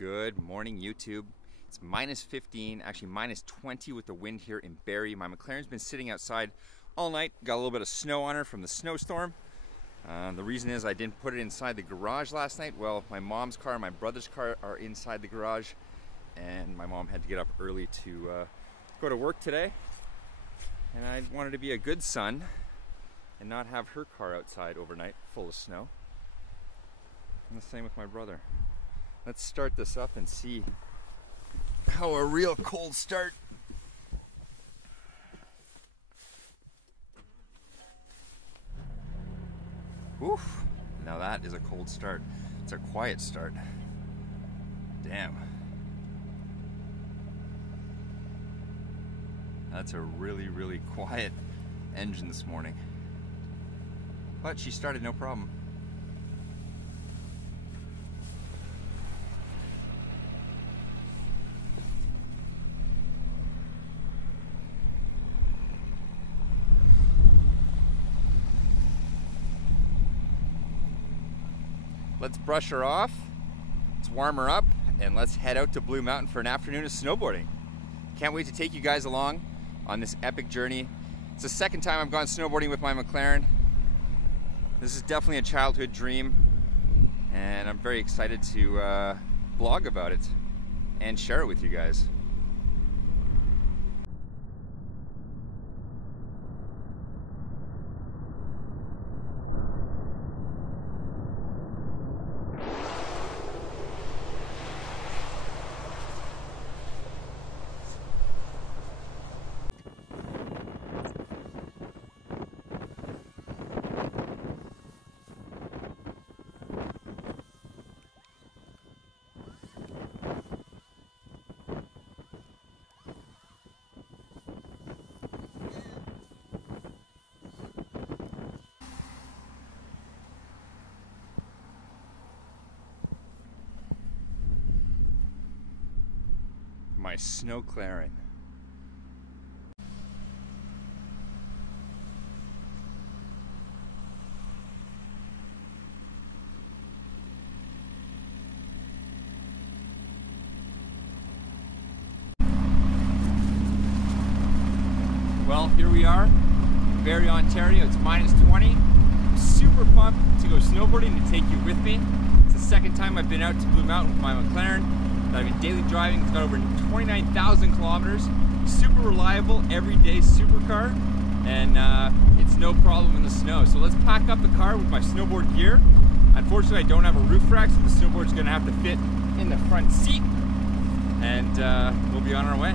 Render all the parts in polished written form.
Good morning, YouTube. It's minus 15, actually minus 20 with the wind here in Barrie. My McLaren's been sitting outside all night. Got a little bit of snow on her from the snowstorm. The reason is I didn't put it inside the garage last night. Well, my mom's car and my brother's car are inside the garage, and my mom had to get up early to go to work today. And I wanted to be a good son and not have her car outside overnight full of snow. And the same with my brother. Let's start this up and see how a real cold start. Oof, now that is a cold start. It's a quiet start. Damn. That's a really, really quiet engine this morning. But she started no problem. Let's brush her off, let's warm her up, and let's head out to Blue Mountain for an afternoon of snowboarding. Can't wait to take you guys along on this epic journey. It's the second time I've gone snowboarding with my McLaren. This is definitely a childhood dream, and I'm very excited to blog about it and share it with you guys. My Snowclaren. Well, here we are, Barrie, Ontario. It's minus 20. I'm super pumped to go snowboarding, to take you with me. It's the second time I've been out to Blue Mountain with my McLaren. I've been daily driving. It's got over 29,000 kilometers. Super reliable, everyday supercar, and it's no problem in the snow. So let's pack up the car with my snowboard gear. Unfortunately, I don't have a roof rack, so the snowboard's gonna have to fit in the front seat, and we'll be on our way.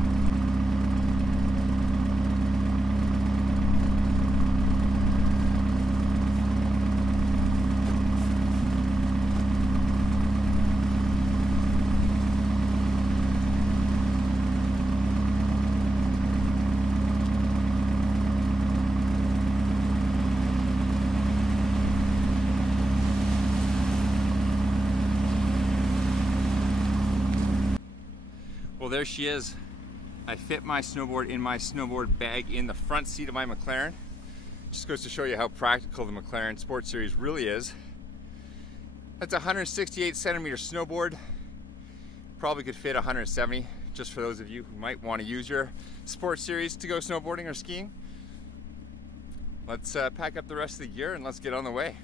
Well, there she is. I fit my snowboard in my snowboard bag in the front seat of my McLaren. Just goes to show you how practical the McLaren Sport Series really is. That's a 168 centimeter snowboard. Probably could fit 170, just for those of you who might want to use your Sport Series to go snowboarding or skiing. Let's pack up the rest of the gear and let's get on the way.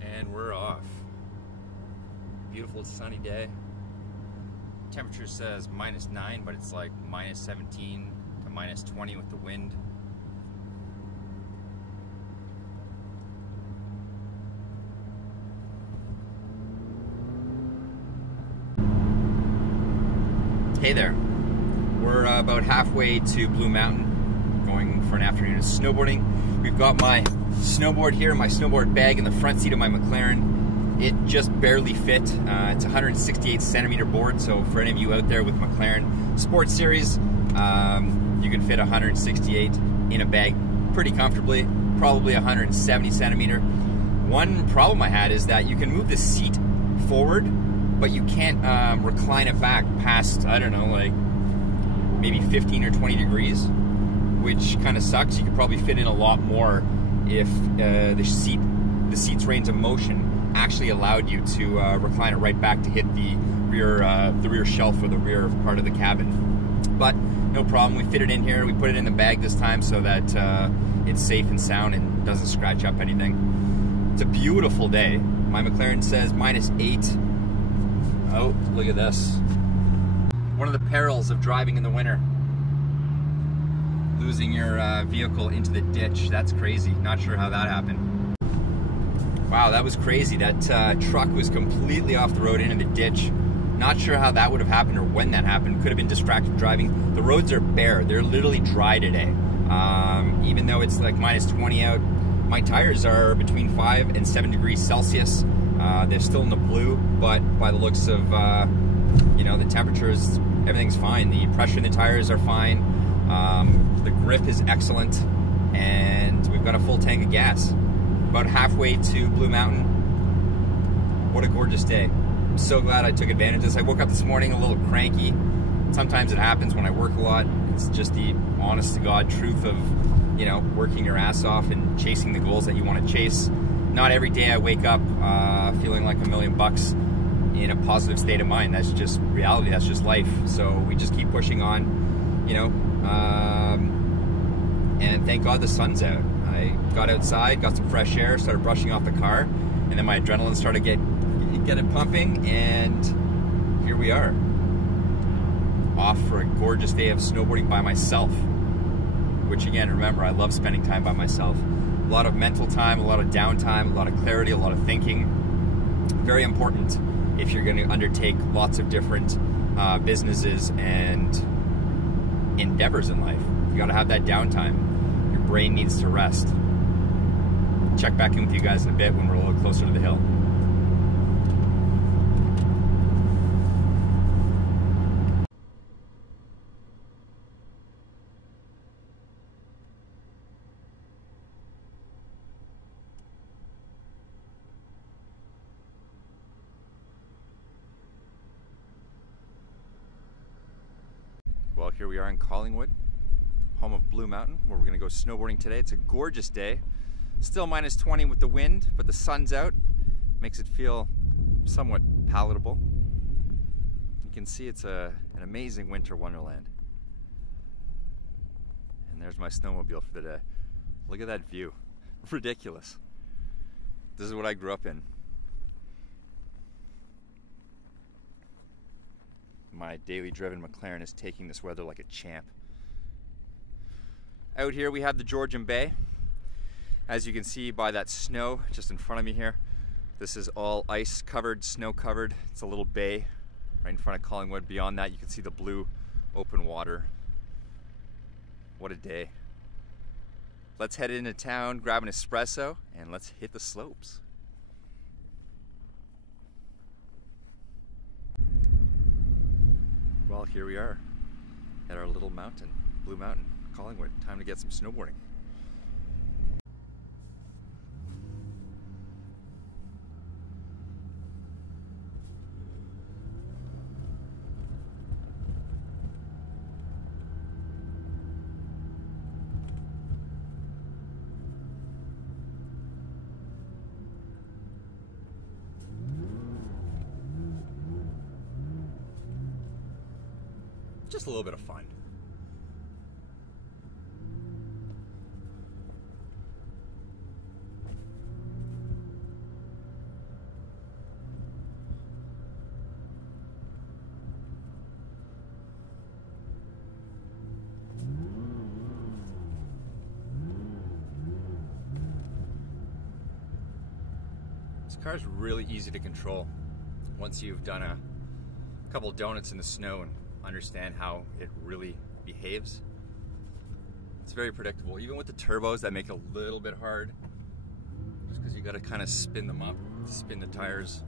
And we're off. Beautiful sunny day. Temperature says minus 9, but it's like minus 17 to minus 20 with the wind. Hey there. We're about halfway to Blue Mountain, going for an afternoon of snowboarding. We've got my snowboard here, my snowboard bag in the front seat of my McLaren. It just barely fit. It's a 168 centimeter board, so for any of you out there with McLaren Sports Series, you can fit 168 in a bag pretty comfortably, probably 170 centimeter. One problem I had is that you can move the seat forward, but you can't recline it back past, I don't know, like maybe 15 or 20 degrees, which kind of sucks. You could probably fit in a lot more if the seat's range of motion actually allowed you to recline it right back to hit the rear shelf or the rear part of the cabin. But no problem, we fit it in here. We put it in the bag this time so that it's safe and sound and doesn't scratch up anything. It's a beautiful day. My McLaren says -8. Oh, look at this. One of the perils of driving in the winter. Losing your vehicle into the ditch. That's crazy. Not sure how that happened. Wow, that was crazy. That truck was completely off the road into the ditch. Not sure how that would have happened or when that happened. Could have been distracted driving. The roads are bare. They're literally dry today. Even though it's like -20 out, my tires are between 5 and 7 degrees Celsius. They're still in the blue, but by the looks of you know, the temperatures, everything's fine. The pressure in the tires are fine. The grip is excellent, and we've got a full tank of gas. About halfway to Blue Mountain. What a gorgeous day. I'm so glad I took advantage of this. I woke up this morning a little cranky. Sometimes it happens when I work a lot. It's just the honest to God truth of, you know, working your ass off and chasing the goals that you want to chase. Not every day I wake up feeling like $1 million in a positive state of mind. That's just reality, that's just life. So we just keep pushing on, you know, and thank God the sun's out. I got outside, got some fresh air, started brushing off the car, and then my adrenaline started get it pumping, and here we are. Off for a gorgeous day of snowboarding by myself. Which again, remember, I love spending time by myself. A lot of mental time, a lot of downtime, a lot of clarity, a lot of thinking. Very important if you're going to undertake lots of different businesses and endeavors in life. You got to have that downtime. Your brain needs to rest. Check back in with you guys in a bit when we're a little closer to the hill. Well, here we are in Collingwood, home of Blue Mountain, where we're going to go snowboarding today. It's a gorgeous day. Still -20 with the wind, but the sun's out. Makes it feel somewhat palatable. You can see it's an amazing winter wonderland. And there's my snowmobile for the day. Look at that view. Ridiculous. This is what I grew up in. My daily driven McLaren is taking this weather like a champ. Out here we have the Georgian Bay. As you can see by that snow just in front of me here, this is all ice covered, snow covered. It's a little bay right in front of Collingwood. Beyond that you can see the blue open water. What a day. Let's head into town, grab an espresso, and let's hit the slopes. Well, here we are at our little mountain, Blue Mountain, Collingwood. Time to get some snowboarding. Just a little bit of fun. This car is really easy to control once you've done a couple donuts in the snow and understand how it really behaves. It's very predictable. Even with the turbos that make it a little bit hard because you got to kind of spin them up, spin the tires.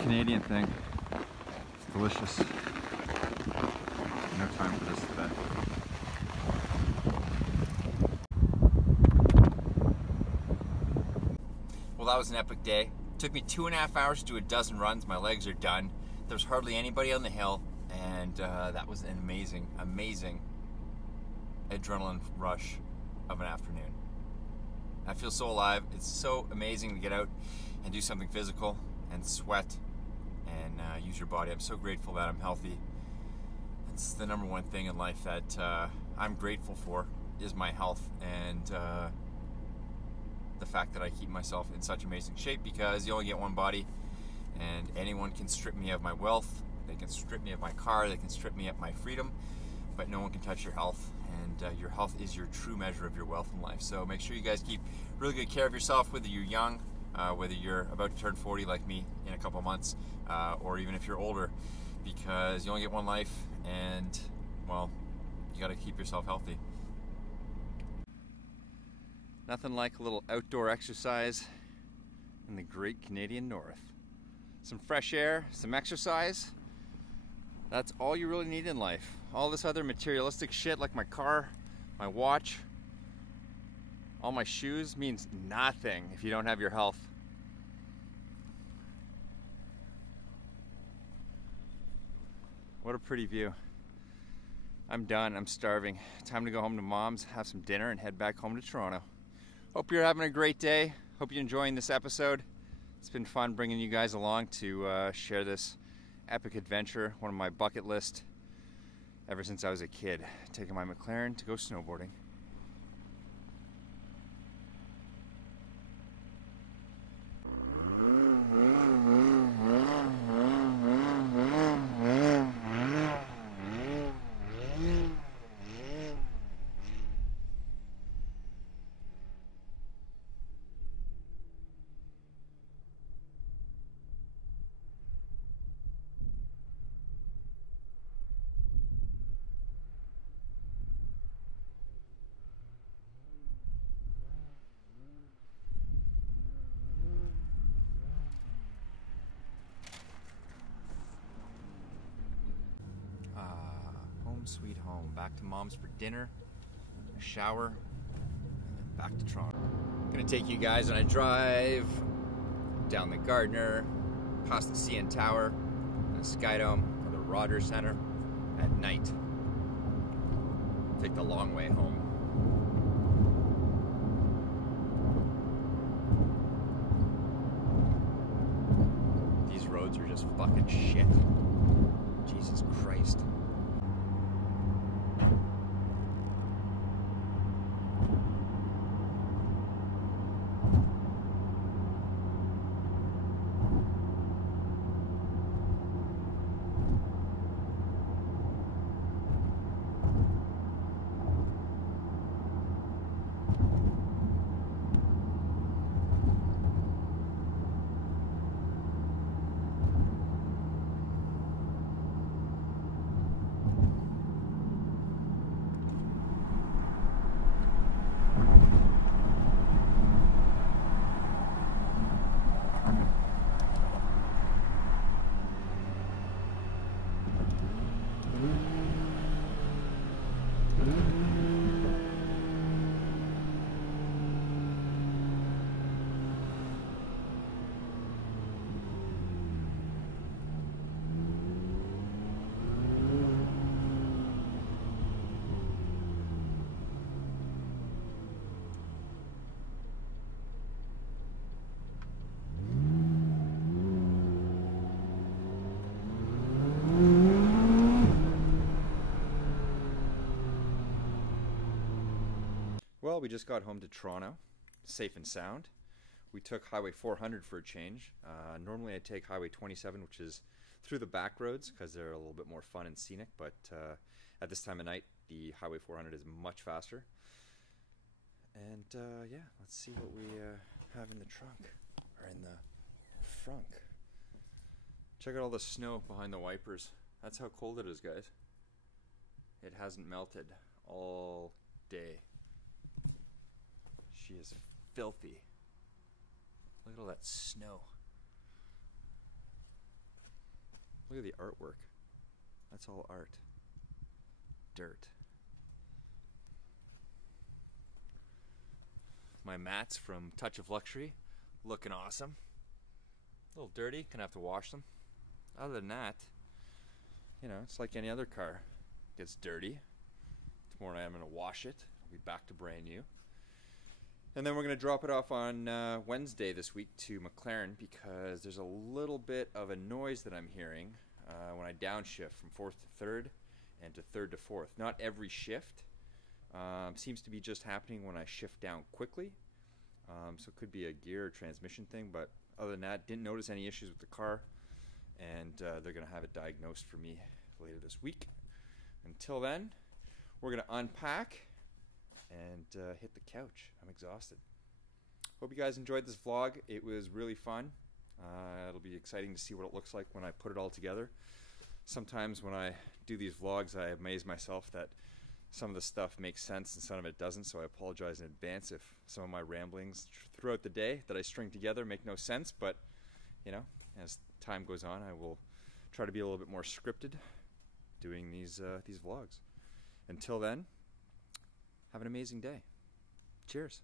Canadian thing. It's delicious. No time for this today. Well, that was an epic day. Took me 2.5 hours to do a dozen runs. My legs are done. There was hardly anybody on the hill, and that was an amazing, amazing adrenaline rush of an afternoon. I feel so alive. It's so amazing to get out and do something physical and sweat and use your body. I'm so grateful that I'm healthy. It's the number one thing in life that I'm grateful for is my health, and the fact that I keep myself in such amazing shape, because you only get one body, and anyone can strip me of my wealth, they can strip me of my car, they can strip me of my freedom, but no one can touch your health, and your health is your true measure of your wealth in life. So make sure you guys keep really good care of yourself, whether you're young, whether you're about to turn 40 like me in a couple months, or even if you're older, because you only get one life, and well, you got to keep yourself healthy. Nothing like a little outdoor exercise in the great Canadian North. Some fresh air, some exercise, that's all you really need in life. All this other materialistic shit like my car, my watch, all my shoes means nothing if you don't have your health. What a pretty view. I'm done, I'm starving. Time to go home to Mom's, have some dinner, and head back home to Toronto. Hope you're having a great day. Hope you're enjoying this episode. It's been fun bringing you guys along to share this epic adventure, one of my bucket list ever since I was a kid, taking my McLaren to go snowboarding. Sweet home. Back to Mom's for dinner, a shower, and then back to Toronto. I'm gonna take you guys on a drive down the Gardner, past the CN Tower, and the Skydome, or the Rogers Center at night. Take the long way home. roads are just fucking shit. Jesus Christ. Well, we just got home to Toronto, safe and sound. We took Highway 400 for a change. Normally I take Highway 27, which is through the back roads because they're a little bit more fun and scenic, but at this time of night, the Highway 400 is much faster. And yeah, let's see what we have in the trunk, or in the front. Check out all the snow behind the wipers. That's how cold it is, guys. It hasn't melted all day. She is filthy. Look at all that snow. Look at the artwork. That's all art. Dirt. My mats from Touch of Luxury, looking awesome. A little dirty, gonna have to wash them. Other than that, you know, it's like any other car. It gets dirty. Tomorrow night I'm gonna wash it. I'll be back to brand new. And then we're going to drop it off on Wednesday this week to McLaren because there's a little bit of a noise that I'm hearing when I downshift from 4th to 3rd and to 3rd to 4th. Not every shift. Seems to be just happening when I shift down quickly. So it could be a gear or transmission thing, but other than that, didn't notice any issues with the car. And they're going to have it diagnosed for me later this week. Until then, we're going to unpack and hit the couch. I'm exhausted. Hope you guys enjoyed this vlog. It was really fun. It'll be exciting to see what it looks like when I put it all together. Sometimes when I do these vlogs, I amaze myself that some of the stuff makes sense and some of it doesn't, so I apologize in advance if some of my ramblings throughout the day that I string together make no sense, but you know, as time goes on, I will try to be a little bit more scripted doing these vlogs. Until then, have an amazing day. Cheers.